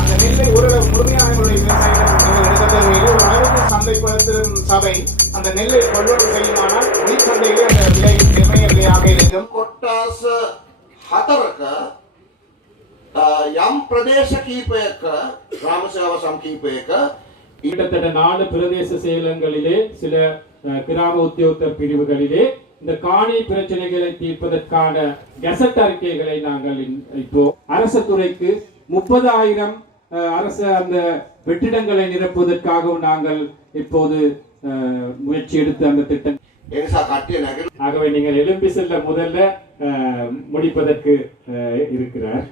அந்த நெல்லை ஓரளவு முழுமையாக விவசாயிகள் சந்தைப்படுத்தும் சபை அந்த நெல்லை கொள்வனவு செய்யுமானால் வெளிச்சந்தையிலே அந்த விலை நிர்ணய விலையாக இருக்கும். කොට්ටාස 4ක යම් ප්‍රදේශ කීපයක ග්‍රාම සේවා සම්කීපයක கிட்டத்தட்ட 4 பிரதேச செயலகங்களிலே சில கிராம உத்தியோகத்தர் பிரிவுகளிலே இந்த காணி பிரச்சனைகளை தீர்ப்பதற்கான கெசட் அறிக்கைகளை நாங்கள் இப்போ அரசு துறைக்கு 30,000 அரசு அந்த வெற்றிடங்களை நிரப்புவதற்காகவும் நாங்கள் இப்போது முயற்சி எடுத்து அந்த திட்டம். ஆகவே நீங்கள் எழும்பி செல்ல முதல்ல முடிப்பதற்கு இருக்கிறார்.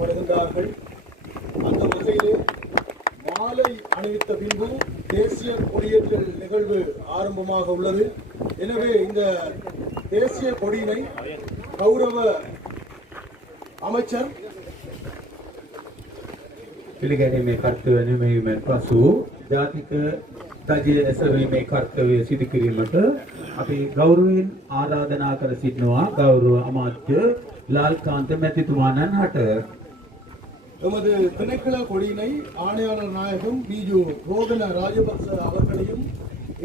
வருகின்றார்கள். அந்த வகையிலே மாலை அணிவித்த பின்பு தேசிய கொடியேற்றல் நிகழ்வு ஆரம்பமாக உள்ளது. எனவே இந்த தேசிய கொடியினை கௌரவ அமைச்சர் පිළිගැනීමේ කර්තව්‍ය නිමැවීමෙන් පසු ජාතික තජය ඇසවීමේ කර්තව්‍ය සිදු කිරීමට අපි ගෞරවයෙන් ආරාධනා කර සිටිනවා ගෞරව අමාත්‍ය ලාල්කාන්ත මැතිතුමාණන් හට. எமது திணைக்கள கொடியினை ஆணையாளர் நாயகம் பிஜு ரோகண ராஜபக்ச அவர்களையும்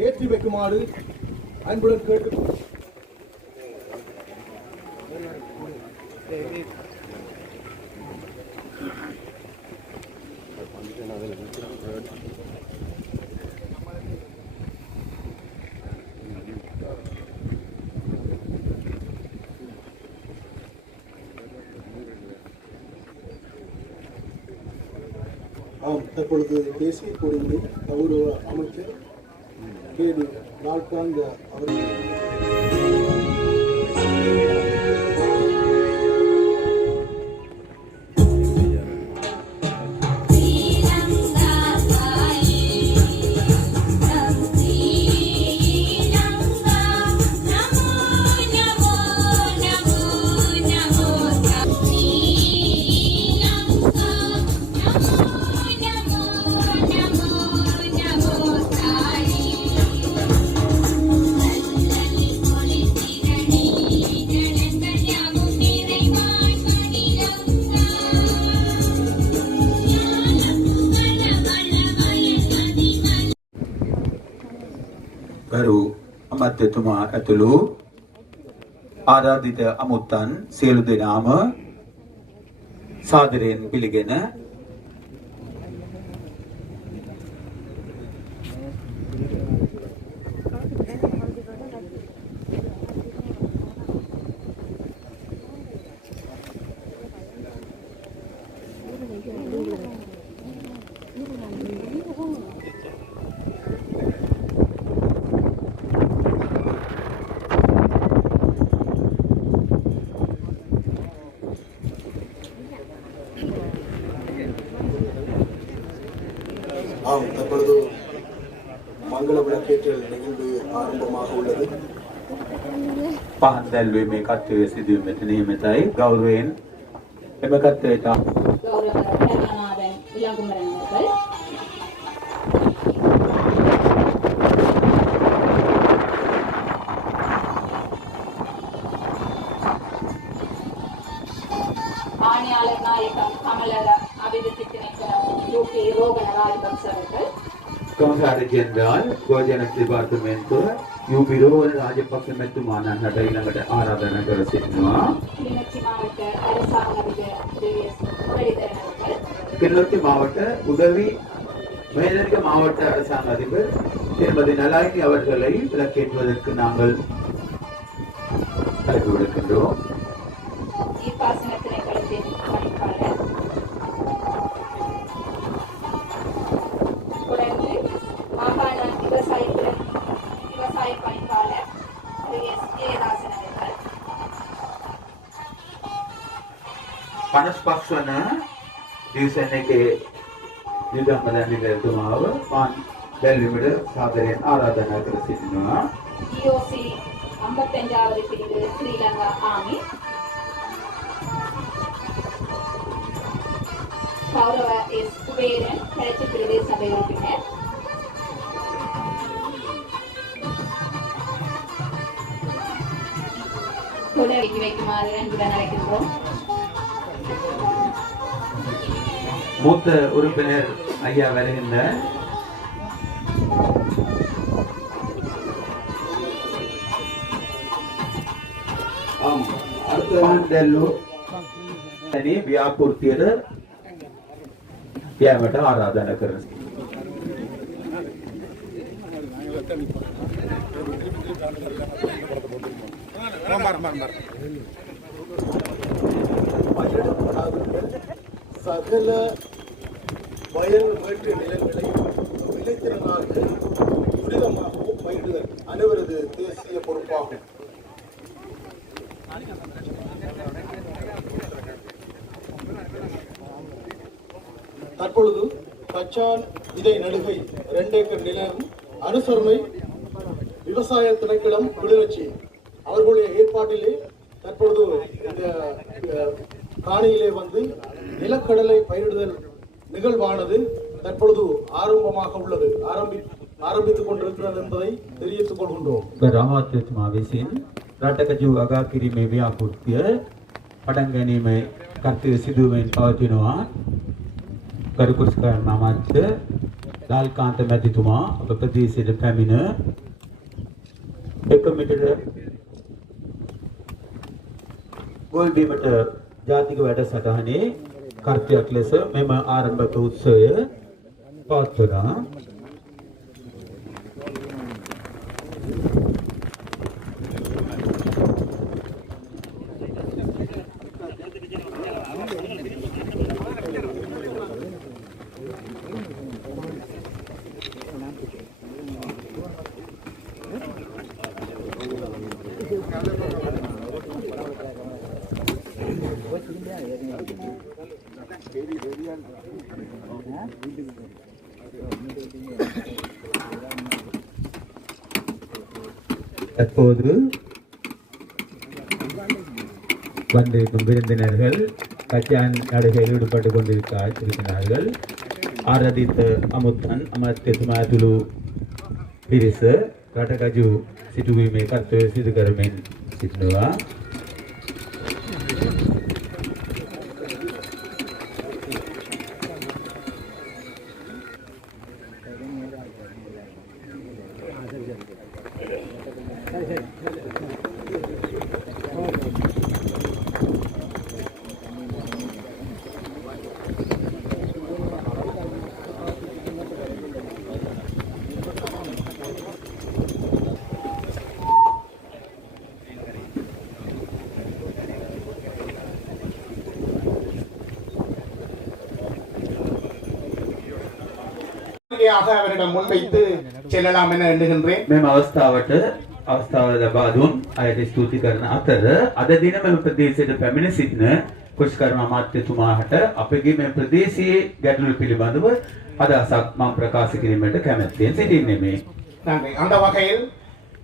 ஏற்றி வைக்குமாறு அன்புடன் கேட்டு தற்பொழுது தேசிய கொடியினை கௌரவ அமைச்சர் கேடு லால்காந்த அவர்கள் ගරු අමාත්‍යතුමා ඇතුළු ආරාධිත අමුත්තන් සියලු දෙනාම සාදරයෙන් පිළිගෙන தற்பொழுது மங்கள விளக்கேற்றல் நிகழ்வு ஆரம்பமாக உள்ளது. පහන් දැල්වීමේ කර්තව්‍ය සිදුවීමට නියමිතයි. ගෞරවයෙන් එම කර්තව්‍යයට ஆணையாளர் நாயகம் கமலர அபிவிருத்தி திணைக்களம் யூபி ரோகண ராஜபக்ச அவர்கள், කොමසාරි ජෙනරාල් ගෝජනක් දෙපාර්තමේන්තුව යූපී රෝහණ රාජපක්ෂ මැතිතුමාණන් හට ඊළඟට ආරාධනා කර සිටිනවා. கிளிநொச்சி மாவட்ட அரசாங்க வெளிதரன் அவர்கள், கிளிநொச்சி மாவட்ட உதவி மேலதிக மாவட்ட அரசாங்க அதிபர் திருமதி நலாயினி அவர்களை விளக்கேற்றுவதற்கு நாங்கள் அழைப்பு விடுக்கின்றோம். நீர்ப்பாசன திணைக்களத்தின் பணிப்பாளர், தொடர்ந்து மாகாண விவசாய பணிப்பாளர் திரு எஸ். ஜெயதாசன் அவர்கள், 55 වන දිවසෙන් එකේ නිදම්බල නිලතුමාව පාන් බැල්වීමට සාදරයෙන් ආරාධනා කර සිටිනවා. EOC 55வது பிரிவு ஸ்ரீலங்கா ஆர்மி கௌரவ எஸ் குபேரன் கிழக்கு பிரதேச சபை உறுப்பினர், கொடை வைக்குமாறு அன்புடன் அழைக்கின்றோம். மூத்த உறுப்பினர் ஐயா வருகின்ற පාන්දැල්ලු ඇනි ව්‍යාපෘතියට යෑමට ආරාධනා කරනවා. சகல வயல் வீட்டு நிலங்களை விளைத்திறனாக துரிதமாகவும் பயிரிடுதல் அனைவரது தேசிய பொறுப்பாகும். தற்பொழுது கச்சான் விதை நடுகை 2 ஏக்கர் நிலம் அனுசரணை விவசாய திணைக்களம் கிளிநொச்சி அவர்களுடைய ஏற்பாட்டிலே தற்பொழுது இந்த காணியிலே வந்து நிலக்கடலை பயிரிடுதல் நிகழ்வானது தற்பொழுது ஆரம்பமாக உள்ளது, ஆரம்பித்துக் கொண்டிருக்கிறது என்பதை தெரிவித்துக் கொள்கின்றோம். ராமாத்மா විසින් රටකජු අගා කිරීමේ ව්‍යාපෘතිය පටන් ගැනීමේ කර්තව්‍ය සිදුවීමෙන් පවතිනවා. ගරු පුරස්කාර අමාත්‍ය ලාල්කාන්ත මැතිතුමා අප ප්‍රදේශයට පැමිණ 1 මීටර ගොල් බීමට ජාතික වැඩසටහනේ කර්තව්‍යයක් ලෙස මෙම ආරම්භක උත්සවය පවත්වනවා. தற்போது வந்திருக்கும் விருந்தினர்கள் கச்சான் நடுகையில் ஈடுபட்டுக் கொண்டிருக்கிறார்கள். ආරාධිත අමුත්තන් අමාත්‍යතුමා ඇතුළු පිරිස රටකජු සිටුවීමේ කර්තව්‍ය සිදු කරමින් සිටිනවා. அவரிடம் முன்வைத்து செல்லலாம் என எண்ணுகின்றேன். මෙම අවස්ථාව ලබා දුන් අයට ස්තුති කරන අතර අද දින මෙම ප්‍රදේශයට පැමිණ සිටින කුෂ්කර්ම අමාත්‍යතුමාට අපගේ මේ ප්‍රදේශයේ ගැටලු පිළිබඳව අදහසක් මම ප්‍රකාශ කිරීමට කැමැත්තෙන් සිටින්නේ. நன்றி. அந்த வகையில்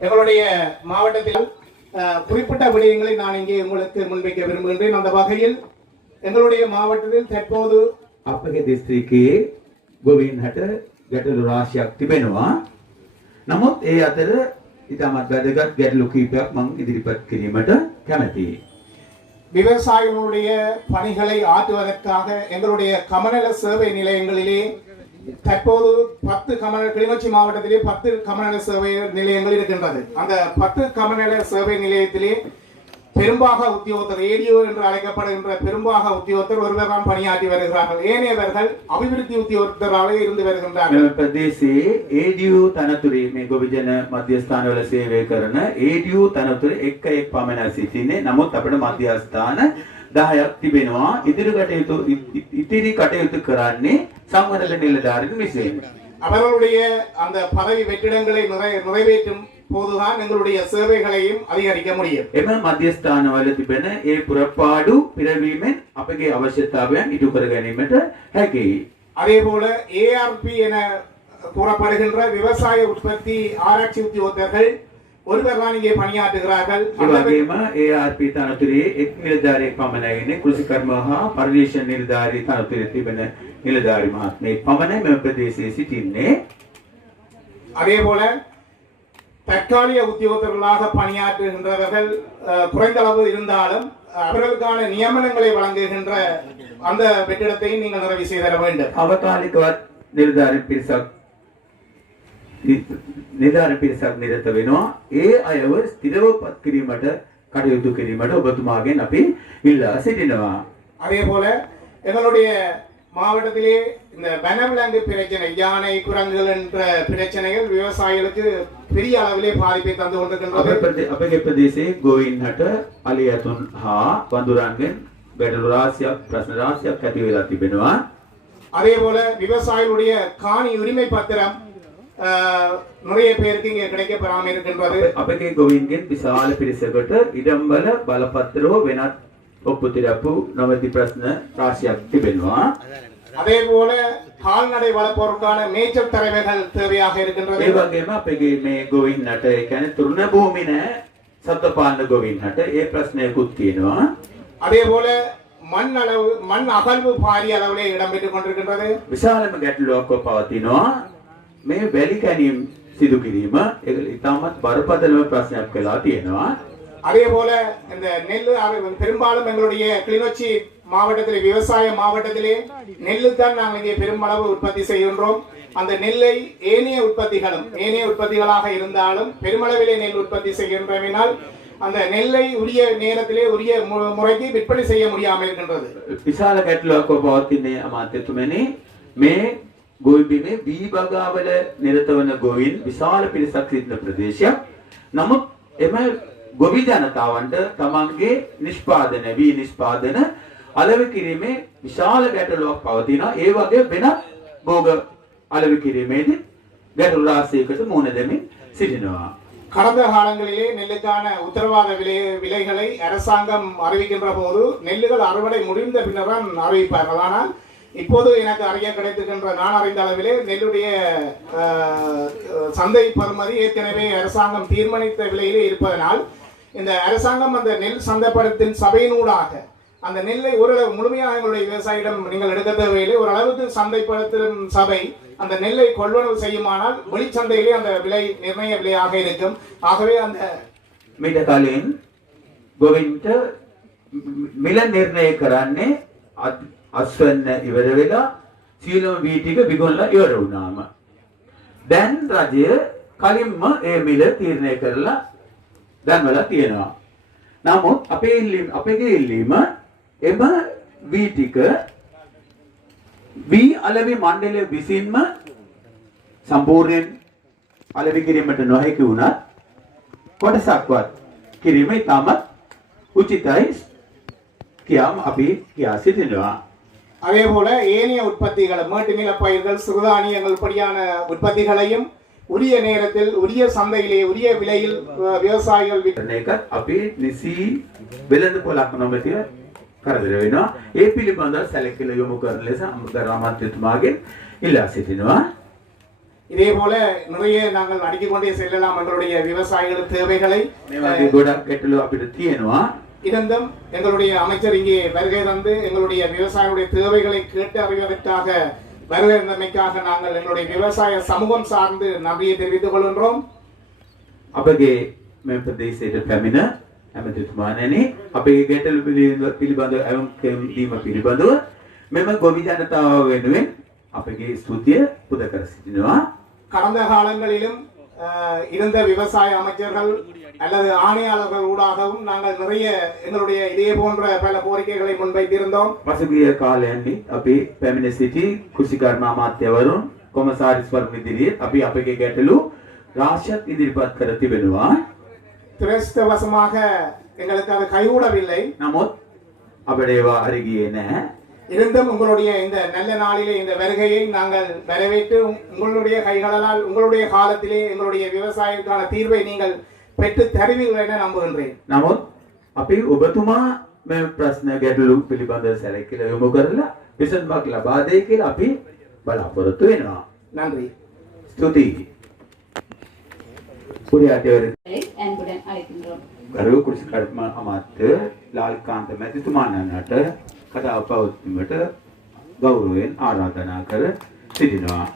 எங்களுடைய மாவட்டத்தில் குறிப்பிட்ட விடயங்களை நான் இங்கே உங்களுக்கு முன்வைக்க விரும்புகின்றேன். அந்த வகையில் எங்களுடைய மாவட்டத்தில் தற்போது අපගේ දිස්ත්‍රික්කයේ ගොවීන්හට ගැටලු රාශියක් තිබෙනවා. නමුත් ඒ අතර ඉතාමත් වැදගත් ගැටලු කිහිපයක් මම ඉදිරිපත් කිරීමට කැමැතියි. விவசாயிகளுடைய பணிகளை ஆற்றுவதற்காக எங்களுடைய கமநல சேவை நிலையங்களிலே தற்போது 10 கிளிநொச்சி மாவட்டத்திலே 10 கமநல சேவை நிலையங்கள் இருக்கின்றது. அந்த 10 கமநல சேவை நிலையத்திலே பெரும்பாக உத்தியோகத்தர் ஏடிஓ என்று அழைக்கப்படுகின்ற பெரும்பாக உத்தியோகத்தர் ஒருவர் தான் பணியாற்றி வருகிறார்கள். ஏனையவர்கள் அபிவிருத்தி உத்தியோகத்தராக இருந்து வருகின்றார்கள். ප්‍රදේශයේ ADU තනතුරේ මේ ගොවිජන මධ්‍යස්ථානවල සේවය කරන ADU තනතුර එක් පමණ සිටින්නේ. නමුත් අපිට මධ්‍යස්ථාන 10ක් තිබෙනවා. ඉතිරි කටයුතු කරන්නේ සංවර්ධන නිලධාරීන් විසින්. அவர்களுடைய அந்த பதவி வெற்றிடங்களை நிறைவேற்றும் போதுதான் எங்களுடைய சேவைகளையும் அதிகரிக்க முடியும். එම මධ්‍යස්ථානවල තිබෙන ඒ පුරපාඩු පිරවීමෙන් අපගේ අවශ්‍යතාවයන් ඉටු කර ගැනීමට හැකියි. அதே போல ARP என கூறப்படுகின்ற விவசாய உற்பத்தி ஆராய்ச்சி உத்தியோகத்தர்கள் ஒருவர் தான் இங்கே பணியாற்றுகிறார்கள். ඒ වගේම ARP තනතුරේ එක් නිලධාරියෙක් පමණයි ඉන්නේ. කෘෂිකර්ම හා පරිවේෂණ නිලධාරී තනතුරේ තිබෙන නිලධාරි මහත්මයෙක් පමණයි මෙම ප්‍රදේශයේ සිටින්නේ. அதே போல தற்காலிக உத்தியோகத்தர்களாக பணியாற்றுகின்றவர்கள் குறைந்த அளவு இருந்தாலும் அவர்களுக்கான நியமனங்களை வழங்குகின்ற அந்த வெற்றிடத்தையும் நீங்கள் நிறைவு செய்து தர வேண்டும். අවකාලිකවත් නිලධාරි පිරිසක් නිරත වෙනවා. ඒ අයව ස්ථිරව පත් කිරීමට කටයුතු කිරීමට ඔබතුමාගෙන් අපි ඉල්ලා සිටිනවා. அதே போல எங்களுடைய மாவட்டத்திலே இந்த வனவிலங்கு பிரச்சனை, யானை, குரங்குகள் என்ற பிரச்சனைகள் விவசாயிகளுக்கு பெரிய அளவிலே பாதிப்பை தந்து கொண்டிருக்கின்றது. අපගේ ප්‍රදේශයේ ගෝවින්හට අලියතුන් හා වඳුරන්ගෙන් ගැටලු රාශියක් ප්‍රශ්න රාශියක් ඇති වෙලා තිබෙනවා. அதே போல விவசாயிகளுடைய காணி உரிமை பத்திரம் நிறைய பேருக்கு இங்கே கிடைக்கப்பெறாமல் இருக்கின்றது. අපගේ ගෝවින්ගෙන් විශාල පිරිසකට ඉඩම්වල බලපත්‍රෝ වෙනත් ඔප්පු තිරපු නොමැති ප්‍රශ්න රාශියක් තිබෙනවා. அதே போல கால்நடை வளர்ப்போருக்கான மேய்ச்சல் தரவைகள் தேவையாக இருக்கின்றது. ඒ වගේම අපගේ මේ ගෝවින්හට ඒ කියන්නේ තුරුණ භූමි නැහැ සත්පාලන ගෝවින්හට ඒ ප්‍රශ්නයකුත් තියෙනවා. அதே போல மண் அகழ்வு பாரிய அளவிலே இடம்பெற்றுக் கொண்டிருக்கின்றது. විශාලම ගැටලුවක් පවතිනවා. මේ වැලි කැණීම් සිදු කිරීම ඒක ඉතාමත් බරපතලම ප්‍රශ්නයක් වෙලා තියෙනවා. அதே போல இந்த நெல் பெரும்பாலும் எங்களுடைய கிளிநொச்சி மாவட்டத்திலே விவசாய மாவட்டத்திலே நெல்லு தான் நாங்கள் இங்கே பெருமளவு உற்பத்தி செய்கின்றோம். அந்த நெல்லை ஏனைய உற்பத்திகளாக இருந்தாலும் பெருமளவிலே நெல் உற்பத்தி செய்கின்றனால் அந்த நெல்லை உரிய நேரத்திலே உரிய முறைக்கு விற்பனை செய்ய முடியாமல் இருக்கின்றது. විශාල ගැටලුවක් පවතින්නේ අමාත්‍යතුමනි මේ ගොවිබිමේ වී බගාවල නිරත වන ගොවින් විශාල පිරිසක් සිටින ප්‍රදේශයක්. නමුත් එම ගොවි ජනතාවන්ට තමන්ගේ නිෂ්පාදන වී නිෂ්පාදන අලෙවි කිරීමේ විශාල ගැටලුවක් පවතිනවා. ඒ වගේ වෙනත් භෝග අලෙවි කිරීමේදී ගැටලු රාශියකට මුහුණ දෙමින් සිටිනවා. கடந்த காலங்களிலே நெல்லுக்கான உத்தரவாத விலைகளை அரசாங்கம் அறிவிக்கின்ற போது நெல்லுகள் அறுவடை முடிந்த பின்னர் தான் அறிவிப்பார்கள். ஆனால் இப்போது எனக்கு அறிய கிடைத்திருக்கின்ற நான் அறிந்த அளவிலே நெல்லுடைய சந்தை பருமதி ஏற்கனவே அரசாங்கம் தீர்மானித்த விலையிலே இருப்பதனால் இந்த அரசாங்கம் அந்த நெல் சந்தைப்படுத்தும் சபையினூடாக அந்த நெல்லை ஓரளவு முழுமையாக எங்களுடைய விவசாயிடம் நீங்கள் எடுக்க தேவையில்லை, ஓரளவுக்கு சந்தைப்படுத்தும் சபை அந்த நெல்லை கொள்வனவு செய்யுமானால் வெளிச்சந்தையிலே அந்த விலை நிர்ணய விலையாக இருக்கும். ஆகவே அந்த මීට කලින් ගොවින්ට මිල නිර්ණය කරන්නේ අස්වැන්න ඉවර වෙලා සීලම වී ටික විකුණලා ඉවර වුණාම දැන් රජය කලින්ම ඒ මිල තීරණය කරලා දැන්වලා තියෙනවා. නමුත් අපේ ඉල්ලීම එම වී ටික වී අලෙවි මණ්ඩලය විසින්ම සම්පූර්ණයෙන් අලෙවි කිරීමට නොහැකි වුණත් කොටසක්වත් කිරීම ඉතාමත් උචිතයි කියාම අපි කියා සිටිනවා. அதே போல ஏனைய உற்பத்திகள் மேட்டு நிலப்பயிர்கள் சிறுதானியங்கள் படியான உற்பத்திகளையும் உரிய நேரத்தில் உரிய சந்தையிலே உரிய விலையில் விவசாயிகள் එකත් අපි නිසි වෙළඳ පොලක් නොමැතිව කරදර වෙනවා. ඒ පිළිබඳව සැලකිලි යොමු කරන ලෙස අමාත්‍යතුමාගෙන් ඉල්ලා සිටිනවා. இதே போல நிறைய நாங்கள் அடுக்கிக் கொண்டே செல்லலாம் எங்களுடைய விவசாயிகள் தேவைகளை. මේ වගේ ගොඩක් ගැටලු අපිට තියෙනවා. இருந்தும் எங்களுடைய அமைச்சர் இங்கே வருகை தந்து எங்களுடைய விவசாயிகளுடைய தேவைகளை கேட்டு அறிவதற்காக வருகை தந்தமைக்காக நாங்கள் எங்களுடைய விவசாய சமூகம் சார்ந்து நன்றியை தெரிவித்துக் கொள்கின்றோம். අපගේ මේ ප්‍රදේශයට පැමිණ ඇමතිතුමාණනි අපේ ගැටලු පිළිබඳව ඇවුම් දීම පිළිබඳව මෙම ගොවි ජනතාව වෙනුවෙන් අපගේ ස්තුතිය පුද කර සිටිනවා. கடந்த காலங்களிலும் இருந்த விவசாய அமைச்சர்கள் அல்லது ஆணையாளர்கள் ஊடாகவும் நாங்கள் நிறைய எங்களுடைய இதே போன்ற பல கோரிக்கைகளை முன்வைத்திருந்தோம். පසුගිය කාලයන්හි අපි පැමිණ සිටි කෘෂිකර්ම අමාත්‍යවරුන් කොමසාරිස්වරුන් ඉදිරියේ අපි අපගේ ගැටලු රාශියක් ඉදිරිපත් කර තිබෙනවා. துரதிர்ஷ்டவசமாக எங்களுக்கு அது கைகூடவில்லை. නමුත් අපිට ඒවා හරි ගියේ නැහැ. இருந்தும் உங்களுடைய இந்த நல்ல நாளிலே இந்த வருகையை நாங்கள் வரவேற்று உங்களுடைய கைகளால் உங்களுடைய காலத்திலே எங்களுடைய விவசாயத்துக்கான தீர்வை நீங்கள் பெற்று தருவீர்கள் என நம்புகின்றேன். නමුත් අපි ඔබතුමා මේ ප්‍රශ්න ගැටලු පිළිබඳව සැලකිලි යොමු කරලා විසඳුමක් ලබා දෙයි කියලා අපි බලාපොරොත්තු වෙනවා. நன்றி. ස්තුතියි. පුරියාටවර அன்புடன் அழைக்கின்றோம். ගරු කුරුසි කර්ම අමාත්‍ය ලාල්කාන්ත මැතිතුමාණන්ට කතාව පවත්වීමට ගෞරවයෙන් ආරාධනා කර සිටිනවා.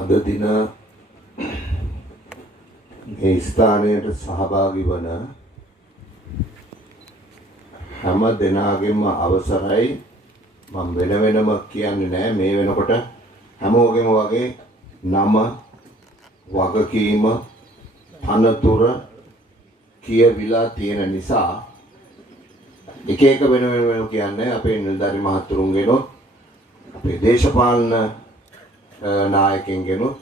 අද දින මේ ස්ථානයට සහභාගී වන හැම දෙනාගේම අවසරයි. මම වෙන වෙනම කියන්නේ නැහැ. මේ වෙනකොට හැමෝගෙම වගේ නම වගකීම තනතුර කියවිලා තියෙන නිසා එක එක වෙන වෙනම කියන්නේ අපේ නිලධාරි මහතුරුන්ගෙනොත් අපේ දේශපාලන நாயகங்களும்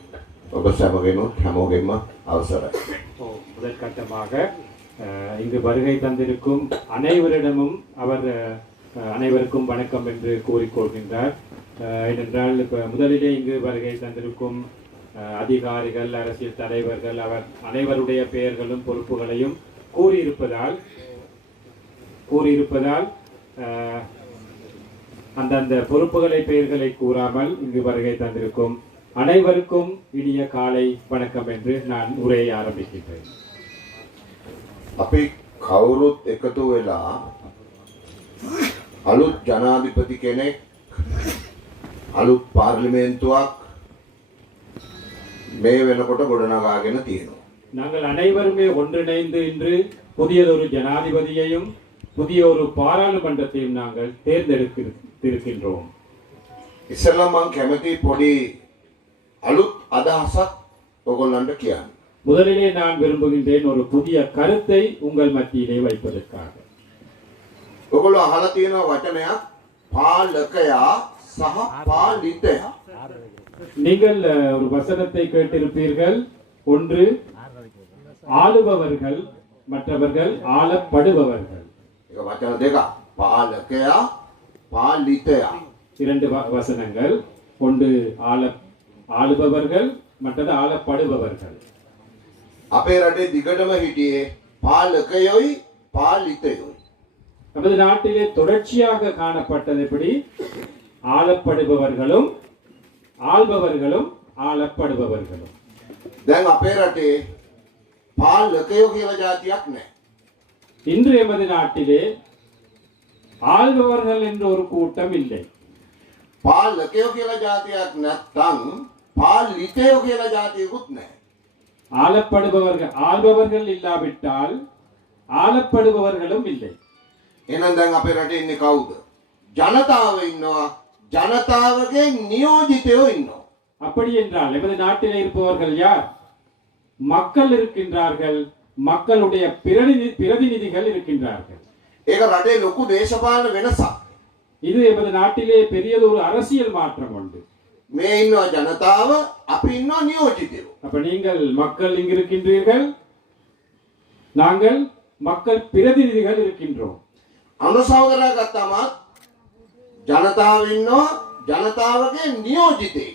உபசபகனும் හැමෝගෙම අවසරයි. முதற்கட்டமாக இங்கு வருகை தந்திருக்கும் அனைவரிடமும் அவர் அனைவருக்கும் வணக்கம் என்று கூறிக்கொள்கின்றார். ஏனென்றால் இப்போ முதலிலே இங்கு வருகை தந்திருக்கும் அதிகாரிகள், அரசியல் தலைவர்கள், அவர் அனைவருடைய பெயர்களும் பொறுப்புகளையும் கூறியிருப்பதால் அந்தந்த பொறுப்புகளை பெயர்களை கூறாமல் இங்கு வருகை தந்திருக்கும் அனைவருக்கும் இனிய காலை வணக்கம் என்று நான் உரையை ஆரம்பிக்கின்றேன். අපි කවුරුත් එකතු වෙලා අලුත් ජනාධිපති කෙනෙක් අලුත් පාර්ලිමේන්තුවක් මේ වෙනකොට ගොඩනගාගෙන තියෙනවා. நாங்கள் அனைவருமே ஒன்றிணைந்து இன்று புதியதொரு ஜனாதிபதியையும் புதிய ஒரு பாராளுமன்றத்தையும் நாங்கள் தேர்ந்தெடுத்திருக்கின்றோம். ඉස්සෙල්ලා මම කැමති පොඩි අලුත් අදහසක් ඔයගොල්ලන්ට කියන්න. முதலிலே நான் விரும்புகின்றேன் ஒரு புதிய கருத்தை உங்கள் மத்தியிலே வைப்பதற்காக. ඔයගොල්ලෝ අහලා තියෙන වචනයක් පාලකයා සහ පාලිතයා. நீங்கள் ஒரு வசனத்தை கேட்டிருப்பீர்கள். ஒன்று ஆளுபவர்கள், மற்றவர்கள் ஆளப்படுபவர்கள். ඒක වචන දෙකක්. පාලකයා පාලිතයා. இரண்டு வசனங்கள். ஒன்று ஆளுபவர்கள், மற்றது ஆளப்படுபவர்கள். අපේ රටේ දිගටම හිටියේ පාලකයොයි පාලිතයොයි. நமது நாட்டிலே தொடர்ச்சியாக காணப்பட்டது எப்படி? ஆளப்படுபவர்களும் ஆள்பவர்களும் ஆளப்படுபவர்களும். දැන් අපේ රටේ පාලකයෝ කියලා જાතියක් නැහැ. இன்று எமது நாட்டிலே ஆள்பவர்கள் என்ற ஒரு கூட்டம் இல்லை. පාලකයෝ කියලා જાතියක් නැත්නම් පාලිතයෝ කියලා જાතියකුත් නැහැ. ஆள்பவர்கள் இல்லாவிட்டால் ஆளப்படுபவர்களும் இல்லை. එහෙනම් දැන් අපේ රටේ ඉන්නේ කවුද? ජනතාව ඉන්නවා. ජනතාවගේ නියෝජිතයෝ ඉන්නවා. அப்படி என்றால் எமது நாட்டிலே இருப்பவர்கள் யார்? மக்கள் இருக்கின்றார்கள். மக்களுடைய பிரதிநிதிகள் இருக்கின்றார்கள். ඒක රටේ ලොකු දේශපාලන වෙනසක්. இது எமது நாட்டிலே பெரியதொரு அரசியல் மாற்றம் உண்டு. මේ ඉන්නවා ජනතාව, අපි ඉන්නවා නියෝජිතයෝ. அப்ப நீங்கள் மக்கள் இங்கு இருக்கின்றீர்கள், நாங்கள் மக்கள் பிரதிநிதிகள் இருக்கின்றோம். අනුසවදලා ගත්තම ජනතාව ඉන්නවා, ජනතාවගේ නියෝජිතේ.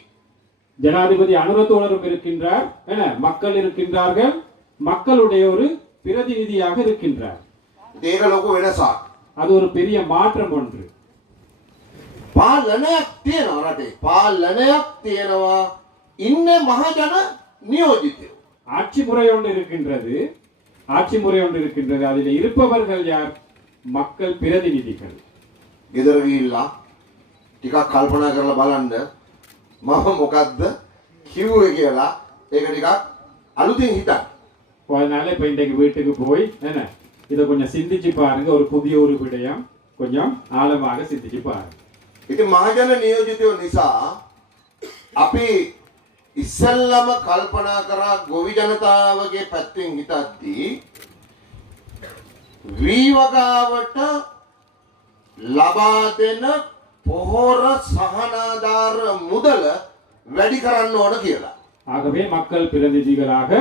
ஜனாதிபதி அனுரத்தோழரும் இருக்கின்றார், என மக்கள் இருக்கின்றார்கள், மக்களுடைய ஒரு பிரதிநிதியாக இருக்கின்றார். ඒක ලොකු වෙනසක්. அது ஒரு பெரிய மாற்றம் ஒன்று. පාලනයක් තියෙනවා රටේ. පාලනයක් තියෙනවා. ඉන්නේ මහජන නියෝජිතයෝ. ஆட்சி முறை ஒன்று இருக்கின்றது. அதில் இருப்பவர்கள் யார்? மக்கள் பிரதிநிதிகள். ගෙදර ගිහිල්ලා ටිකක් කල්පනා කරලා බලන්න මම මොකද්ද කිව්වේ කියලා ඒක ටිකක් අලුතින් හිතන්න. அதனால இப்ப இன்றைக்கு வீட்டுக்கு போய் என்ன இதை கொஞ்சம் சிந்திச்சு பாருங்க. ஒரு புதிய ஒரு விடயம் கொஞ்சம் ஆழமாக சிந்திச்சு பாருங்க. ඉතින් මහජන නියෝජිතයෝ නිසා අපි ඉස්සෙල්ලම කල්පනා කරා ගොවි ජනතාවගේ පැත්තෙන් හිතද්දී වී වගාවට ලබා දෙන පොහොර සහනාධාර මුදල වැඩි කරන්න ඕන කියලා. ஆகவே மக்கள் பிரதிநிதிகளாக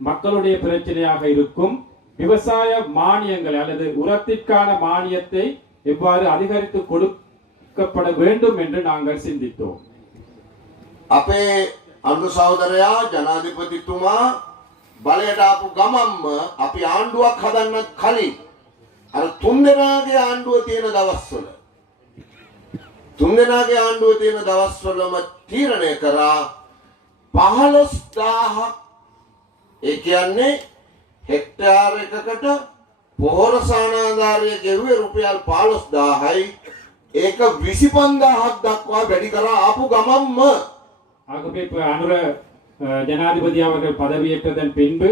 மக்களுடைய பிரச்சனையாக இருக்கும் விவசாய மானியங்கள் அல்லது உரத்திற்கான மானியத்தை எவ்வாறு அதிகரித்து கொடுக்கப்பட வேண்டும் என்று நாங்கள் சிந்தித்தோம். අපේ අනුර සහෝදරයා ජනාධිපතිතුමා බලයට ආපු ගමම්ම අපි ආණ්ඩුවක් හදන්න කලින් අර තුන්දෙනාගේ ආණ්ඩුව තියෙන දවස්වල තුන්දෙනාගේ ආණ්ඩුව තියෙන දවස්වලම තීරණය කරා 15000ක් ඒ කියන්නේ හෙක්ටාර එකකට පොහොර සානාධාරය ගෙවුවේ රුපියල් 15000යි ඒක 25000ක් දක්වා වැඩි කරා ආපු ගමම්ම ஆகவே இப்ப அனுர ஜனாதிபதி அவர்கள் பதவியேற்றதன் பின்பு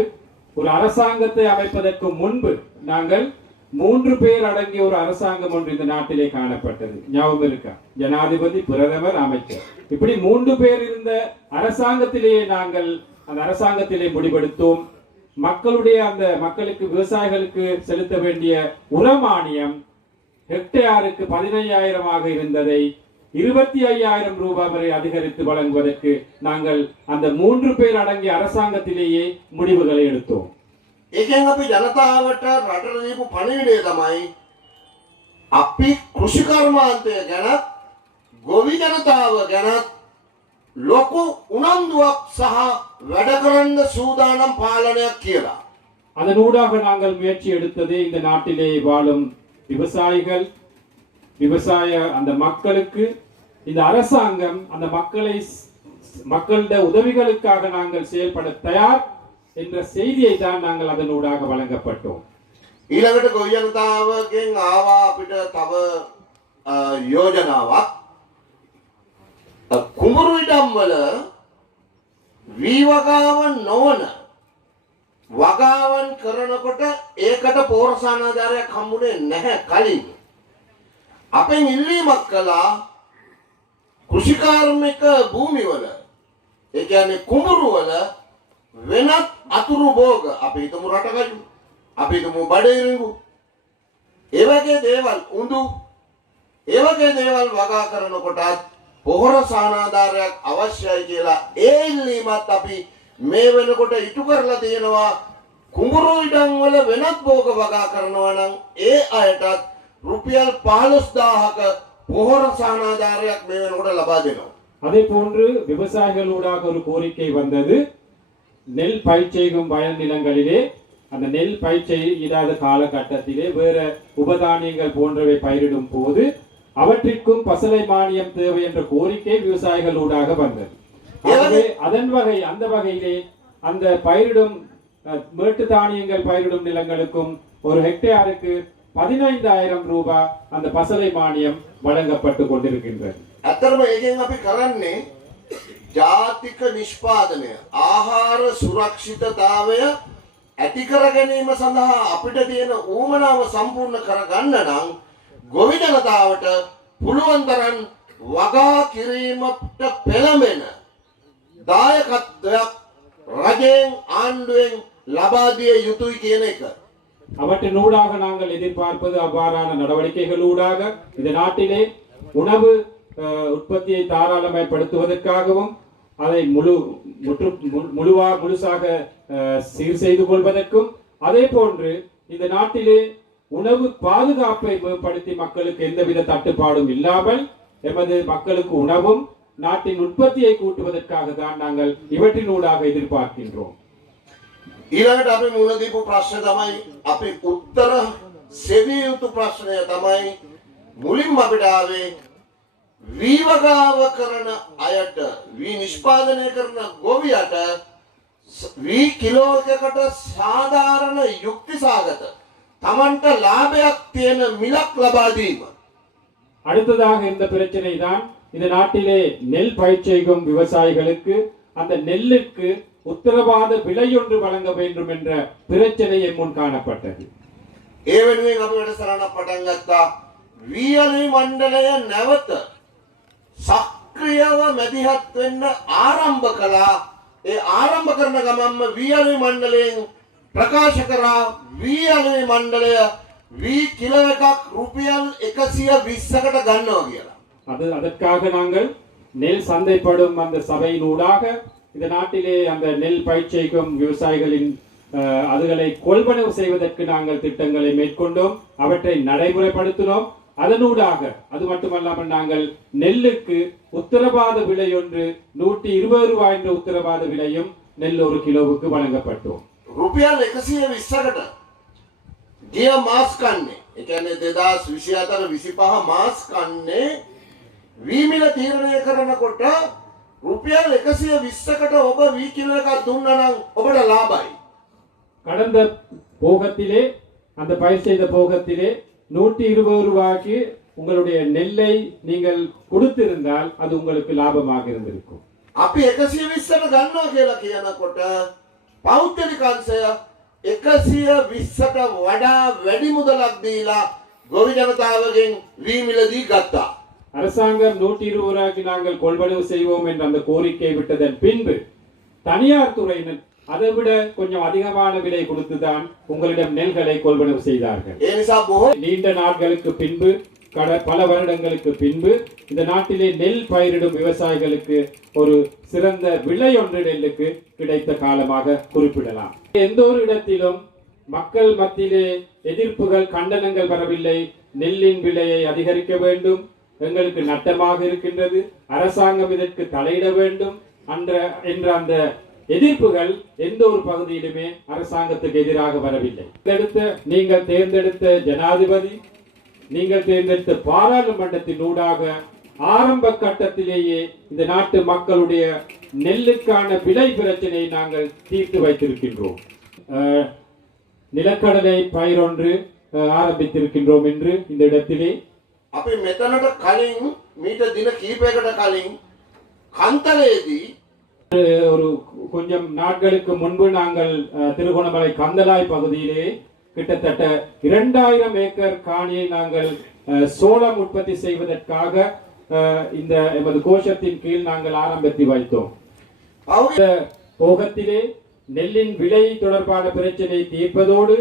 ஒரு அரசாங்கத்தை அமைப்பதற்கு முன்பு நாங்கள் 3 பேர் அடங்கிய ஒரு அரசாங்கம் ஒன்று இந்த நாட்டிலே காணப்பட்டது. ஞாபகம் இருக்கா? ஜனாதிபதி, பிரதமர், அமைச்சர், இப்படி 3 பேர் இருந்த அரசாங்கத்திலேயே நாங்கள் அந்த அரசாங்கத்திலே முடிவெடுத்தோம். மக்களுடைய அந்த மக்களுக்கு விவசாயிகளுக்கு செலுத்த வேண்டிய உரமானியம் ஹெக்டேருக்கு 15000 இருந்ததை 25000 ரூபாய் வரை அதிகரித்து வழங்குவதற்கு நாங்கள் அந்த 3 பேர் அடங்கிய அரசாங்கத்திலேயே முடிவுகளை எடுத்தோம். ඒකෙන් අපි ජනතාවට රටට දීපු පණිවිඩය තමයි අපි කෘෂි කර්මාන්තය ගැනත් ගොවි ජනතාව ගැනත් ලොකු උනන්දුවක් සහ වැඩ කරන්න සූදානම් පාලනයක් කියලා. அதனூடாக நாங்கள் முயற்சி எடுத்தது இந்த நாட்டிலே வாழும் விவசாயிகள், விவசாய அந்த மக்களுக்கு இந்த அரசாங்கம் அந்த மக்களுடைய உதவிகளுக்காக நாங்கள் செயல்பட தயார் என்ற செய்தியை தான் நாங்கள் அதனூடாக வழங்கப்பட்டோம். ඊළඟට ගොවි ජනතාවගෙන් ආවා අපිට තව යෝජනාවක් කුඹුරු ඉඩම් වල වී වගාවන් නොවන වගාවන් කරනකොට ඒකට පොහොර සානාධාරයක් හම්බුනේ නැහැ කලින්. අපෙන් ඉල්ලීමක් කළා කෘෂිකාර්මික භූමිවල ඒ කියන්නේ කුඹුරු වල වෙනත් අතුරු භෝග අපි හිතමු රටකජු අපි හිතමු බඩේරිඟු ඒ වගේ දේවල් උඳු ඒ වගේ දේවල් වගා කරනකොටත් පොහොර සානාධාරයක් අවශ්‍යයි කියලා ඒ ඉල්ලීමත් අපි මේ වෙනකොට ඉටු කරලා තියෙනවා. කුඹුරු ඉඩම් වල වෙනත් භෝග වගා කරනවා නම් ඒ අයටත් රුපියල් 15000ක පොහොර සානාධාරයක් මේ වෙනකොට ලබා දෙනවා. அதே போன்று விவசாயிகளூடாக ஒரு கோரிக்கை வந்தது. நெல் பயிர் செய்யும் வயல் நிலங்களிலே அந்த நெல் பயிர் செய்யாத காலகட்டத்திலே வேற உபதானியங்கள் போன்றவை பயிரிடும் போது அவற்றிற்கும் பசலை மானியம் தேவை என்ற கோரிக்கை விவசாயிகளூடாக வந்தது. ஆகவே அந்த வகையிலே அந்த பயிரிடும் மேட்டு தானியங்கள் பயிரிடும் நிலங்களுக்கும் ஒரு ஹெக்டேருக்கு 15000 ரூபாய் அந்த பசலை மானியம் வழங்கப்பட்டு கொண்டிருக்கின்றது. ඇත්තටම ඒකෙන් අපි කරන්නේ ජාතික නිෂ්පාදනය ආහාර සුරක්ෂිතතාවය ඇති කර ගැනීම සඳහා අපිට තියෙන ඌමනාව සම්පූර්ණ කරගන්න නම් ගොවි ජනතාවට පුළුවන් තරම් වගා කිරීමට පෙළඹෙන දායකත්වයක් රජයෙන් ආණ්ඩුවෙන් ලබා දිය යුතුයි කියන එක. அவற்றினூடாக நாங்கள் எதிர்பார்ப்பது அவ்வாறான நடவடிக்கைகளூடாக இந்த நாட்டிலே உணவு உற்பத்தியை தாராளமயப்படுத்துவதற்காகவும் அதை முழுசாக சீர் செய்து கொள்வதற்கும் அதே போன்று இந்த நாட்டிலே உணவு பாதுகாப்பை மேம்படுத்தி மக்களுக்கு எந்தவித தட்டுப்பாடும் இல்லாமல் எமது மக்களுக்கு உணவும் நாட்டின் உற்பத்தியை கூட்டுவதற்காக தான் நாங்கள் இவற்றினூடாக எதிர்பார்க்கின்றோம். ඊළඟට අපි මුණ දීපු ප්‍රශ්න තමයි අපි උත්තර සෙවිය යුතු ප්‍රශ්නය තමයි මුලින්ම අපිට ආවේ වී වගාව කරන අයට වී නිෂ්පාදනය කරන ගොවියට වී කිලෝ එකකට සාධාරණ යුක්තිසහගත තමන්ට ලාභයක් තියෙන මිලක් ලබා දීම. அடுத்ததாக இந்த பிரச்சனை தான் இந்த நாட்டிலே நெல் பயிர் செய்யும் விவசாயிகளுக்கு அந்த நெல்லுக்கு உத்தரவாத விலை ஒன்று வழங்க வேண்டும் என்ற பிரச்சனை முன் காணப்பட்டது. ඒ වෙනුවෙන් අපි වැඩසටහන පටන් ගත්තා. වීඇලි මණ්ඩලය නැවත සක්‍රියව මැදිහත් වෙන්න ආරම්භ කළා. ඒ ආරම්භ කරන ගමන්ම වීඇලි මණ්ඩලයෙන් ප්‍රකාශ කරා වීඇලි මණ්ඩලය වී කිලෝ එකක් රුපියල් 120කට ගන්නවා කියලා. அதற்காக நாங்கள் நெல் சந்தைப்படும் அந்த சபையினூடாக இந்த நாட்டிலே அந்த நெல் பயிர் செய்யும் விவசாயிகளின் அதுகளை கொள்வனவு செய்வதற்கு நாங்கள் திட்டங்களை மேற்கொண்டோம், அவற்றை நடைமுறைப்படுத்தினோம். அதனூடாக அது மட்டுமல்லாமல் நாங்கள் நெல்லுக்கு உத்தரவாத விலை ஒன்று 120 ரூபாய் என்ற உத்தரவாத விலையும் நெல் ஒரு கிலோவுக்கு வழங்கப்பட்டோம். රුපියල් 120කට ගිය මාස් කන්නේ. ඒ කියන්නේ 2024 25 මාස් කන්නේ වීමිල තීරණය කරනකොට රුපියල් 120කට ඔබ වී කිලෝ එකක් දුන්නා නම් ඔබට ලාභයි. கடந்த போகத்திலே அந்த பயிர் செய்த போகத்திலே 120 ரூபாய்க்கு உங்களுடைய நெல்லை நீங்கள் கொடுத்திருந்தால் அது உங்களுக்கு லாபமாக இருந்திருக்கும். අපි 120ට ගන්නවා කියලා කියනකොට පෞද්ගලික අංශය 120ට වඩා වැඩි මුදලක් දීලා ගොවි ජනතාවගෙන් වී මිලදී ගත්තා. அரசாங்கம் 120 ரூபாய்க்கு நாங்கள் கொள்வனவு செய்வோம் என்ற அந்த கோரிக்கை விட்டதன் பின்பு தனியார் துறையினர் அதை விட கொஞ்சம் அதிகமான விலை கொடுத்துதான் உங்களிடம் நெல்களை கொள்வனவு செய்தார்கள். ඒ නිසා බොහෝ நீண்ட நாட்களுக்கு பின்பு பல வருடங்களுக்கு பின்பு இந்த நாட்டிலே நெல் பயிரிடும் விவசாயிகளுக்கு ஒரு சிறந்த விலை ஒன்று நெல்லுக்கு கிடைத்த காலமாக குறிப்பிடலாம். எந்த ஒரு இடத்திலும் மக்கள் மத்தியிலே எதிர்ப்புகள் கண்டனங்கள் வரவில்லை. நெல்லின் விலையை அதிகரிக்க வேண்டும், எங்களுக்கு நட்டமாக இருக்கின்றது, அரசாங்கம் இதற்கு தலையிட வேண்டும் என்ற அந்த எதிர்ப்புகள் எந்த ஒரு பகுதியிலுமே அரசாங்கத்துக்கு எதிராக வரவில்லை. நீங்கள் தேர்ந்தெடுத்த ஜனாதிபதி, நீங்கள் தேர்ந்தெடுத்த பாராளுமன்றத்தின் ஊடாக ஆரம்ப கட்டத்திலேயே இந்த நாட்டு மக்களுடைய நெல்லுக்கான விலை பிரச்சனையை நாங்கள் தீர்த்து வைத்திருக்கின்றோம். நிலக்கடலை பயிர் ஒன்று ஆரம்பித்திருக்கின்றோம் என்று இந்த இடத்திலே අපි මෙතනට කලින් මීට දින කිහිපයකට කලින් කන්තලේදී ஒரு கொஞ்சம் நாட்களுக்கு முன்பு நாங்கள் திருகோணமலை கந்தலாய் பகுதியிலே கிட்டத்தட்ட 2000 ஏக்கர் காணியை நாங்கள் சோளம் உற்பத்தி செய்வதற்காக இந்த எமது கோஷத்தின் கீழ் நாங்கள் ஆரம்பித்து வைத்தோம். இந்த போகத்திலே நெல்லின் விலை தொடர்பான பிரச்சனையை தீர்ப்பதோடு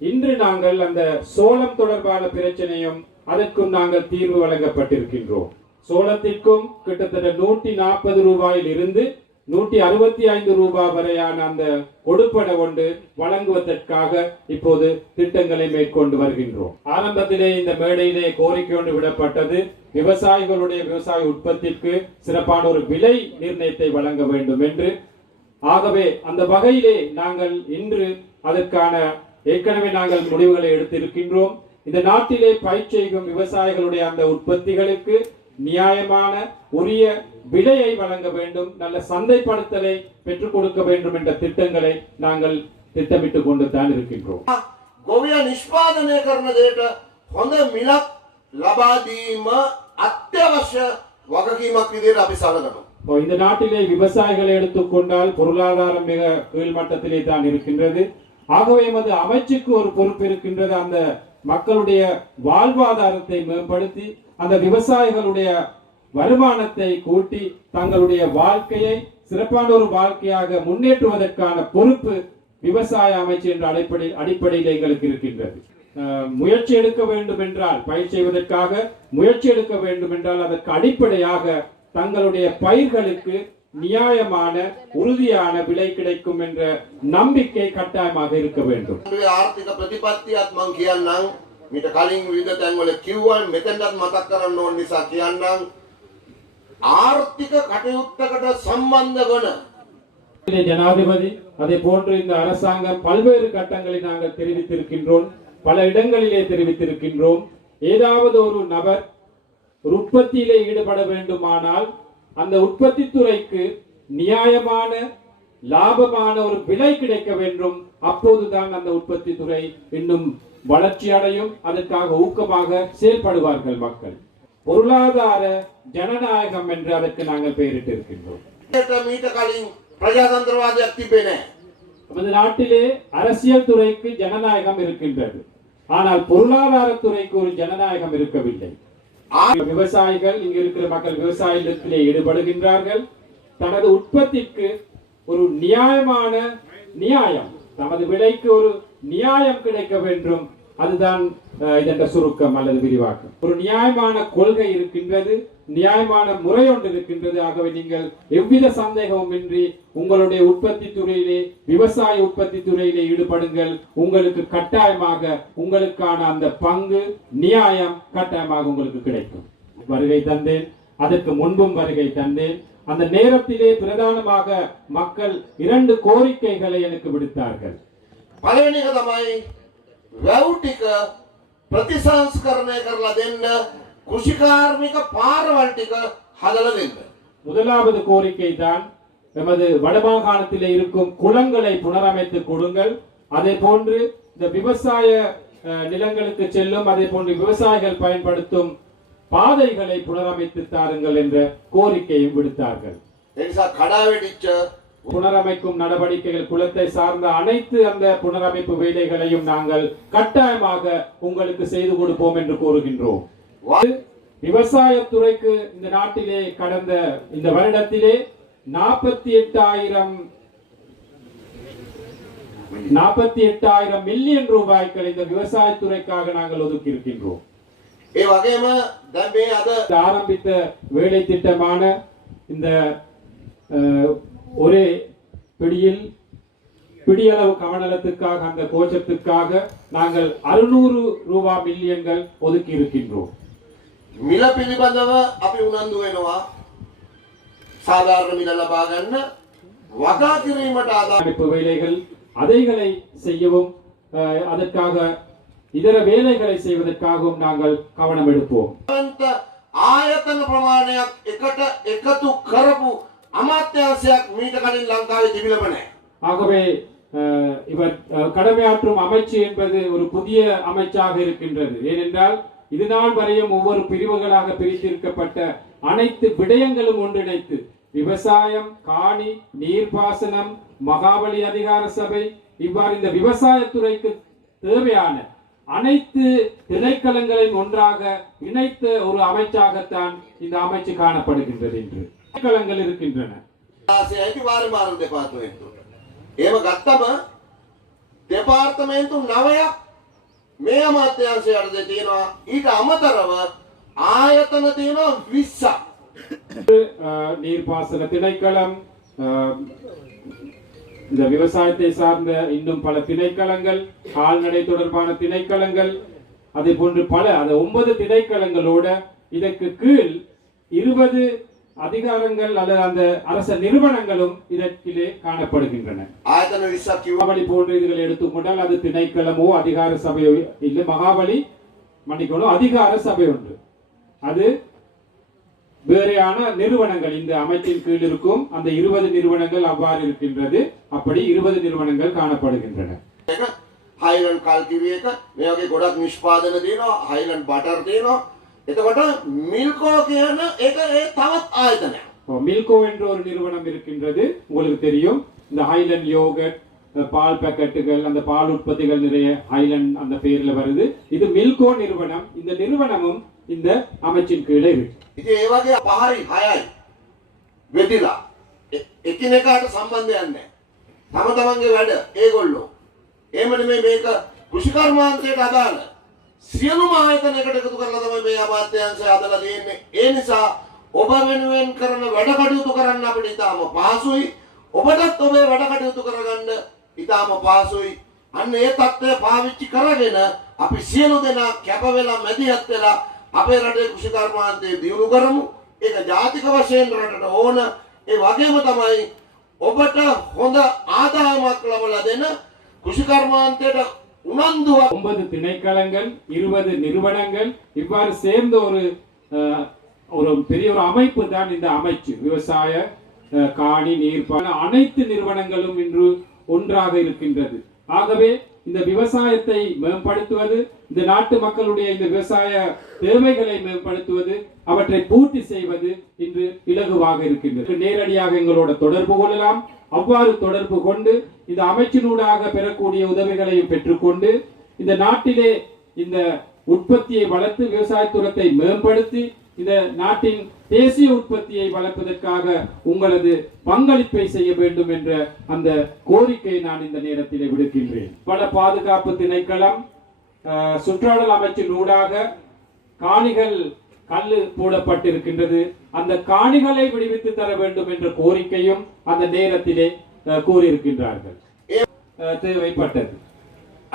இன்று நாங்கள் அந்த சோளம் தொடர்பான பிரச்சனையும் அதற்கும் நாங்கள் தீர்வு வழங்கப்பட்டிருக்கின்றோம். சோளத்திற்கும் கிட்டத்தட்ட 140 ரூபாயில் இருந்து 165 ரூபாய் வரையான அந்த கொடுப்பன ஒன்று வழங்குவதற்காக இப்போது திட்டங்களை மேற்கொண்டு வருகின்றோம். ஆரம்பத்திலே இந்த மேடையிலே கோரிக்கை ஒன்று விடப்பட்டது, விவசாயிகளுடைய விவசாய உற்பத்திக்கு சிறப்பான ஒரு விலை நிர்ணயத்தை வழங்க வேண்டும் என்று. ஆகவே அந்த வகையிலே நாங்கள் இன்று அதற்கான ஏற்கனவே நாங்கள் முடிவுகளை எடுத்திருக்கின்றோம். இந்த நாட்டிலே பயிர் செய்யும் விவசாயிகளுடைய அந்த உற்பத்திகளுக்கு நியாயமான உரிய விலையை வழங்க வேண்டும், நல்ல சந்தைப்படுத்தலை பெற்றுக் கொடுக்க வேண்டும் என்ற திட்டங்களை நாங்கள் திட்டமிட்டுக் கொண்டு தான் இருக்கின்றோம். ගොවිය නිෂ්පාදනය කරන දෙයට හොඳ මිලක් ලබා දීම අත්‍යවශ්‍ය වගකීමක් විදිහට අපි සලකනවා. இந்த நாட்டிலே விவசாயிகளை எடுத்துக்கொண்டால் பொருளாதாரம் மிக கீழ்மட்டத்திலே தான் இருக்கின்றது. ஆகவே எமது அமைச்சுக்கு ஒரு பொறுப்பு இருக்கின்றது. அந்த மக்களுடைய வாழ்வாதாரத்தை மேம்படுத்தி அந்த விவசாயிகளுடைய வருமானத்தை கூட்டி தங்களுடைய வாழ்க்கையை சிறப்பான ஒரு வாழ்க்கையாக முன்னேற்றுவதற்கான பொறுப்பு விவசாய அமைச்சு என்ற அடிப்படையில் எங்களுக்கு இருக்கின்றது. முயற்சி எடுக்க வேண்டும் என்றால், பயிர் செய்வதற்காக முயற்சி எடுக்க வேண்டும் என்றால் அதற்கு அடிப்படையாக தங்களுடைய பயிர்களுக்கு நியாயமான உறுதியான விலை கிடைக்கும் என்ற நம்பிக்கை கட்டாயமாக இருக்க வேண்டும். ආර්ථික ප්‍රතිපත්තියත් මම කියන්නම්, මීට කලින් විවිධ තැන්වල කිව්වා, මෙතනත් මතක් කරන්න ඕන නිසා කියන්නම්. ආර්ථික කටයුත්තකට සම්බන්ධ වන ஜனாதிபதி அதே போன்று இந்த அரசாங்கம் பல்வேறு கட்டங்களில் நாங்கள் தெரிவித்திருக்கின்றோம், பல இடங்களிலே தெரிவித்திருக்கின்றோம். ஏதாவது ஒரு நபர் ஒரு உற்பத்தியிலே ஈடுபட வேண்டுமானால் அந்த உற்பத்தி துறைக்கு நியாயமான லாபமான ஒரு விலை கிடைக்க வேண்டும். அப்போதுதான் அந்த உற்பத்தி துறை இன்னும் வளர்ச்சி அடையும், அதற்காக ஊக்கமாக செயல்படுவார்கள் மக்கள். பொருளாதார ஜனநாயகம் என்று அதற்கு நாங்கள் பெயரிட்டு இருக்கின்றோம். මීට කලින් ප්‍රජාතන්ත්‍රවාදයක් තිබේ නැහැ. நமது நாட்டிலே அரசியல் துறைக்கு ஜனநாயகம் இருக்கின்றது, ஆனால் பொருளாதார துறைக்கு ஒரு ஜனநாயகம் இருக்கவில்லை. விவசாயிகள், இங்கு இருக்கிற மக்கள் விவசாயத்திலே ஈடுபடுகின்றார்கள். தனது உற்பத்திக்கு ஒரு நியாயமான நியாயம், தமது விலைக்கு ஒரு நியாயம் கிடைக்க வேண்டும். அதுதான் இதன் சுருக்கம் அல்லது விரிவாக்கம். ஒரு நியாயமான கொள்கை இருக்கின்றது, நியாயமான முறை ஒன்று இருக்கின்றது. ஆகவே நீங்கள் எவ்வித சந்தேகமும் இன்றி உங்களுடைய உற்பத்தி துறையிலே, விவசாய உற்பத்தி துறையிலே ஈடுபடுங்கள். உங்களுக்கு கட்டாயமாக உங்களுக்கான அந்த பங்கு, நியாயம் கட்டாயமாக உங்களுக்கு கிடைக்கும். வருகை தந்தேன், அதற்கு முன்பும் வருகை தந்தேன். அந்த நேரத்திலே பிரதானமாக மக்கள் 2 கோரிக்கைகளை எனக்கு விடுத்தார்கள். පළවෙනි එක තමයි වැව් ටික ප්‍රතිසංස්කරණය කරලා දෙන්න, කෘෂිකාර්මික පාරවල් ටික හදලා දෙන්න. முதலாவது கோரிக்கை தான் எமது வடமாகாணத்திலே இருக்கும் குளங்களை புனரமைத்து கொடுங்கள். அதே போன்று இந்த விவசாய நிலங்களுக்கு செல்லும், அதே போன்று விவசாயிகள் பயன்படுத்தும் பாதைகளை புனரமைத்து தாருங்கள் என்ற கோரிக்கையும் விடுத்தார்கள். ඒ නිසා කඩා වැටිච්ච புனரமைக்கும் நடவடிக்கைகள், குளத்தை சார்ந்த அனைத்து அந்த புனரமைப்பு வேலைகளையும் நாங்கள் கட்டாயமாக உங்களுக்கு செய்து கொடுப்போம் என்று கூறுகின்றோம். விவசாயத்துறைக்கு இந்த நாட்டிலே கடந்த இந்த வருடத்திலே 48,000 மில்லியன் ரூபாய்கள் இந்த விவசாயத்துறைக்காக நாங்கள் ஒதுக்கி இருக்கின்றோம். ඒ වගේම දැන් මේ අද ஆரம்பித்த வேலை திட்டமான இந்த ஒரே பிடியளவு கவனத்துக்காக, அந்த கோஷத்துக்காக நாங்கள் 600 ரூபாய் மில்லியன்கள் ஒதுக்கி இருக்கின்றோம். මිල පිළිබඳව අපි උනන්දු වෙනවා. සාධාරණ මිල ලබා ගන්න, වගා කිරීමට ආදාළ அமைப்பு வேலைகள் அதைகளை செய்யவும், அதற்காக இதர வேலைகளை செய்வதற்காகவும் நாங்கள் கவனம் எடுப்போம். ආයතන ප්‍රමාණයක් එකට එකතු කරපු අමාත්‍යාංශයක් මීට කලින් ලංකාවේ තිබිලම නැහැ. ஆகவே இவர் கடமையாற்றும் அமைச்சு என்பது ஒரு புதிய அமைச்சாக இருக்கின்றது. ஏனென்றால் இது நாள் வரையும் ஒவ்வொரு பிரிவுகளாக பிரித்திருக்கப்பட்ட அனைத்து விடயங்களும் ஒன்றிணைத்து விவசாயம், காணி, நீர்ப்பாசனம், மகாபலி அதிகார சபை, இவ்வாறு இந்த விவசாயத்துறைக்கு தேவையான அனைத்து திணைக்களங்களையும் ஒன்றாக இணைத்த ஒரு அமைச்சாகத்தான் இந்த அமைச்சு காணப்படுகின்றது. என்று திணைக்களங்கள் இருக்கின்றன. අයිතිවාරමාරු දෙපාර්තමේන්තුව. එහෙම ගත්තම දෙපාර්තමේන්තු 9ක් මේ අමාත්‍යාංශය යටතේ තියෙනවා. ඊට අමතරව ආයතන තියෙනවා 20ක්. நீர்ப்பாசன திணைக்களம், இந்த விவசாயத்தை சார்ந்த இன்னும் பல திணைக்களங்கள், கால்நடை தொடர்பான திணைக்களங்கள், அதே போன்று பல 9 திணைக்களங்களோட இதற்கு கீழ் 20 அதிகாரங்கள் அல்லது அந்த அரச நிறுவனங்களும் இதற்கிலே காணப்படுகின்றன. ආයතන 20ක් කිව්ව மகாபலி போன்ற இதுகளை எடுத்துக்கொண்டால் அது திணைக்களமோ அதிகார சபையோ இல்லை. மகாபலி மன்னிக்கணும், அதிகார சபை ஒன்று, அது வேறையான நிறுவனங்கள் இந்த அமைச்சின் கீழ் இருக்கும். அந்த 20 நிறுவனங்கள் அவ்வாறு இருக்கின்றது. அப்படி 20 நிறுவனங்கள் காணப்படுகின்றன. එක හයිලන්ඩ් කල්කිරි එක මේ වගේ ගොඩක් නිෂ්පාදන දෙනවා. හයිලන්ඩ් බටර් දෙනවා. එතකොට මිල්කෝ කියන එක ඒ තවත් ආයතනයක්. மில்கோ என்ற ஒரு நிறுவனம் இருக்கின்றது, உங்களுக்கு தெரியும். இந்த ஹைலண்ட் யோகட், பால் பாக்கெட்டுகள், அந்த பால் உற்பத்திகள் நிறைய ஹைலண்ட் அந்த பெயர்ல வருது. இது மில்கோ நிறுவனம். இந்த நிறுவனமும் இந்த அமைச்சின் கீழே இருக்கு. ඉතින් ඒ වගේ 5යි 6යි වෙදිලා එකිනෙකාට සම්බන්ධයක් නැහැ. තම තමන්ගේ වැඩ ඒගොල්ලෝ. එහෙම නෙමෙයි මේක කෘෂිකර්මාන්තයට අදාළ සියලුම ආයතන එකට එකතු කරලා තමයි මේ අමාත්‍යාංශය හදලා තියෙන්නේ. ඒ නිසා ඔබ වෙනුවෙන් කරන වැඩ කටයුතු කරන්න අපිට ඉතාම පහසුයි. ඔබටත් ඔබේ වැඩ කටයුතු කරගන්න ඉතාම පහසුයි. අන්න ඒ தත්ත්වය පාවිච්චි කරගෙන අපි සියලු දෙනා කැප වෙලා මැදිහත් වෙලා අපේ රටේ කෘෂිකර්මාන්තය දියුණු කරමු. ඒක ජාතික වශයෙන් රටට ඕන. ඒ වගේම තමයි ඔබට හොඳ ආදායමක් ලබා දෙන කෘෂිකර්මාන්තයට උනන්දුවක් 9 திணைக்களங்கள், 20 நிறுவனங்கள் இவ்வாறு சேர்ந்த ஒரு பெரிய ஒரு அமைப்பு தான் இந்த அமைச்சு. விவசாய, காணி, நீர்ப்பாசன அனைத்து நிறுவனங்களும் இன்று ஒன்றாக இருக்கின்றது. ஆகவே இந்த விவசாயத்தை மேம்படுத்துவது, இந்த நாட்டு மக்களுடைய இந்த விவசாய தேவைகளை மேம்படுத்துவது, அவற்றை பூர்த்தி செய்வது இன்று இலகுவாக இருக்கின்றது. நேரடியாக எங்களோட தொடர்பு கொள்ளலாம். அவ்வாறு தொடர்பு கொண்டு இந்த அமைச்சினூடாக பெறக்கூடிய உதவிகளையும் பெற்றுக்கொண்டு இந்த நாட்டிலே இந்த உற்பத்தியை வளர்த்து விவசாயத்துறையை மேம்படுத்தி இந்த நாட்டின் தேசிய உற்பத்தியை வளர்ப்பதற்காக உங்களது பங்களிப்பை செய்ய வேண்டும் என்ற அந்த கோரிக்கையை நான் இந்த நேரத்திலே விடுக்கின்றேன். வள பாதுகாப்பு திணைக்களம், சுற்றாடல் அமைச்சின் ஊடாக காணிகள் கல்லு போடப்பட்டிருக்கின்றது. அந்த காணிகளை விடுவித்து தர வேண்டும் என்ற கோரிக்கையும் அந்த நேரத்திலே கூறியிருக்கின்றார்கள். தேவைப்பட்டது.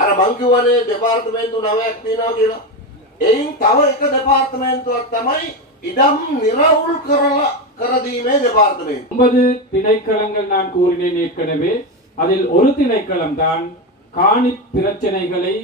අර මං කියවනේ දෙපාර්තමේන්තු 9ක් තියෙනවා කියලා. එයින් තව එක දෙපාර්තමේන්තුවක් තමයි ඉඩම් නිරවුල් කරලා කර දීමේ දෙපාර්තමේන්තුව. 9 திணைக்களங்கள் நான் கூறினேன் ஏற்கனவே. அதில் ஒரு திணைக்களம் தான் காணி பிரச்சனைகளை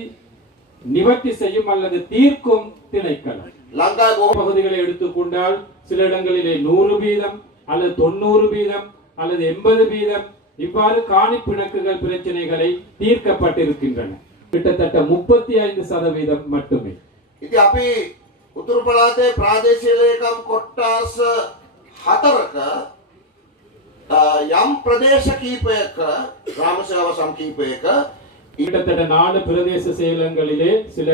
நிவர்த்தி செய்யும் அல்லது தீர்க்கும் திணைக்களம். ලංකාවේ பகுதிகளை எடுத்துக்கொண்டால் சில இடங்களிலே 100% அல்லது 90% அல்லது 80% இவ்வாறு காணி பிணக்குகள் பிரச்சனைகளை தீர்க்கப்பட்டிருக்கின்றன. கிட்டத்தட்ட 35% மட்டுமே. ඉතින් අපි උතුරු පළාතේ ප්‍රාදේශීය ලේකම් කොට්ටාස 4ක යම් ප්‍රදේශ කීපයක ග්‍රාම සේවා සම් කීපයක கிட்டத்தட்ட 4 பிரதேச செயலகங்களிலே சில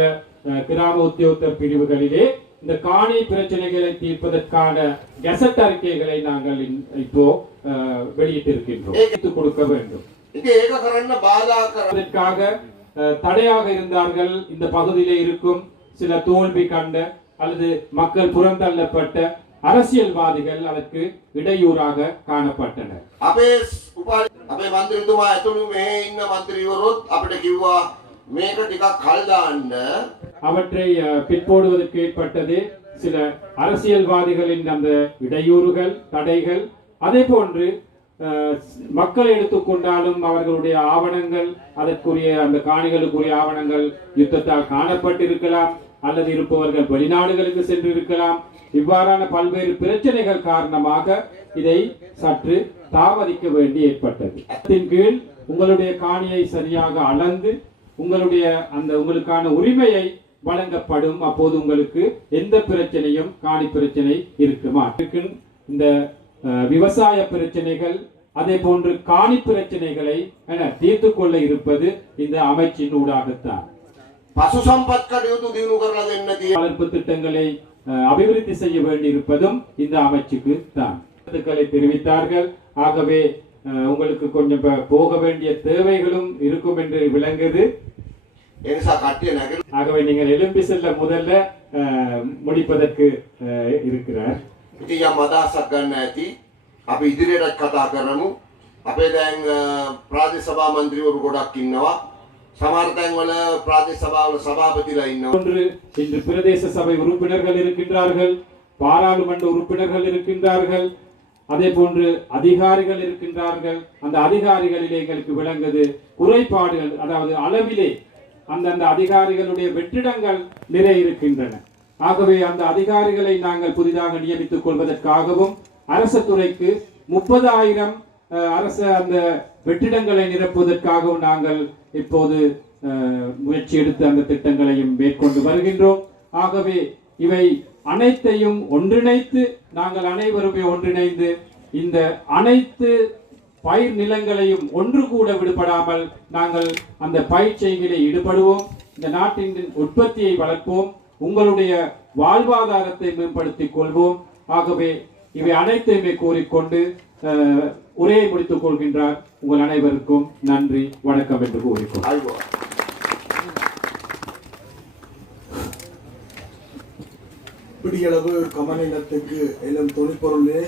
கிராம உத்தியோகத்தர் பிரிவுகளிலே இந்த காணி பிரச்சனைகளை தீர்ப்பதற்கான கெசட் அறிக்கைகளை நாங்கள் இப்போ வெளியிட்டிருக்கின்றோம். கொடுக்க வேண்டும். ඉතින් ඒක කරන්න බාධා කර அதற்காக தடையாக இருந்தார்கள். இந்த பகுதியிலே இருக்கும் சில தோல்வி கண்ட அல்லது மக்கள் புறந்தள்ளப்பட்ட அரசியல்வாதிகள் அதற்கு இடையூறாக காணப்பட்டனர். අපේ අපේ മന്ത്രിතුමා ඇතුළු මෙහි ඉන්න മന്ത്രിවරුත් අපිට කිව්වා මේක ටිකක් කල් දාන්න. அவற்றை பிற்போடுவதற்கு ஏற்பட்டது சில அரசியல்வாதிகளின் அந்த இடையூறுகள், தடைகள். அதே போன்று மக்களை எடுத்துக்கொண்டாலும் அவர்களுடைய ஆவணங்கள், அதற்குரிய அந்த காணிகளுக்குரிய ஆவணங்கள் யுத்தத்தால் காணப்பட்டிருக்கலாம் அல்லது இருப்பவர்கள் வெளிநாடுகளுக்கு சென்றிருக்கலாம். இவ்வாறான பல்வேறு பிரச்சனைகள் காரணமாக இதை சற்று தாமதிக்க வேண்டி ஏற்பட்டது. இதன் கீழ் உங்களுடைய காணியை சரியாக அளந்து உங்களுக்கான உரிமையை வழங்கப்படும். அப்போது உங்களுக்கு எந்த பிரச்சனையும் காணி பிரச்சனை இருக்குமா? இந்த விவசாய பிரச்சனைகள் அதே போன்று காணி பிரச்சனைகளை தீர்த்து கொள்ள இருப்பது இந்த அமைச்சின் ஊடாகத்தான். පසු සම්පත් කටයුතු දිනු කරලා දෙන්න තියෙන வளர்ப்பு திட்டங்களை அபிவிருத்தி செய்ய வேண்டியிருப்பதும் இந்த அமைச்சுக்கு தான். தெரிவித்தார்கள். ஆகவே உங்களுக்கு கொஞ்சம் போக வேண்டிய தேவைகளும் இருக்கும் என்று விளங்குது. ඒ නිසා කට්ටිය නැගිට ஆகவே நீங்கள் எழும்பி செல்ல முதல்ல முடிப்பதற்கு இருக்கிறார். ඉතින් යම් අදහසක් ගන්න ඇති. අපි ඉදිරියටත් කතා කරමු. අපේ දැන් ප්‍රාදේශ සභා මන්ත්‍රීවරු ගොඩක් ඉන්නවා. සමහර තැන්වල ප්‍රාදේශ සභාවල සභාපතිලා ඉන්නවා. இன்று பிரதேச சபை உறுப்பினர்கள் இருக்கின்றார்கள், பாராளுமன்ற உறுப்பினர்கள் இருக்கின்றார்கள், அதே போன்று அதிகாரிகள் இருக்கின்றார்கள். அந்த அதிகாரிகளிலே எங்களுக்கு விளங்குது குறைபாடுகள், அதாவது அளவிலே அந்தந்த அதிகாரிகளுடைய வெற்றிடங்கள் நிறைய இருக்கின்றன. ஆகவே அந்த அதிகாரிகளை நாங்கள் புதிதாக நியமித்துக் கொள்வதற்காகவும் அரச துறைக்கு 30,000 அரச அந்த வெற்றிடங்களை நிரப்புவதற்காகவும் நாங்கள் இப்போது முயற்சி எடுத்து அந்த திட்டங்களையும் மேற்கொண்டு வருகின்றோம். ஆகவே இவை அனைத்தையும் ஒன்றிணைத்து நாங்கள் அனைவருமே ஒன்றிணைந்து இந்த அனைத்து பயிர் நிலங்களையும் ஒன்று கூட விடுபடாமல் நாங்கள் அந்த பயிர் செய்கையில் ஈடுபடுவோம். இந்த நாட்டின் உற்பத்தியை வளர்ப்போம், உங்களுடைய வாழ்வாதாரத்தை மேம்படுத்திக் கொள்வோம். ஆகவே இவை அனைத்தையுமே கூறிக்கொண்டு உரையை முடித்துக் கொள்கின்றார். உங்கள் அனைவருக்கும் நன்றி, வணக்கம் என்று கூறிக்கொள்கிறேன். பிடியளவு கமநிலத்துக்கு எழும் துணிப்பொருளே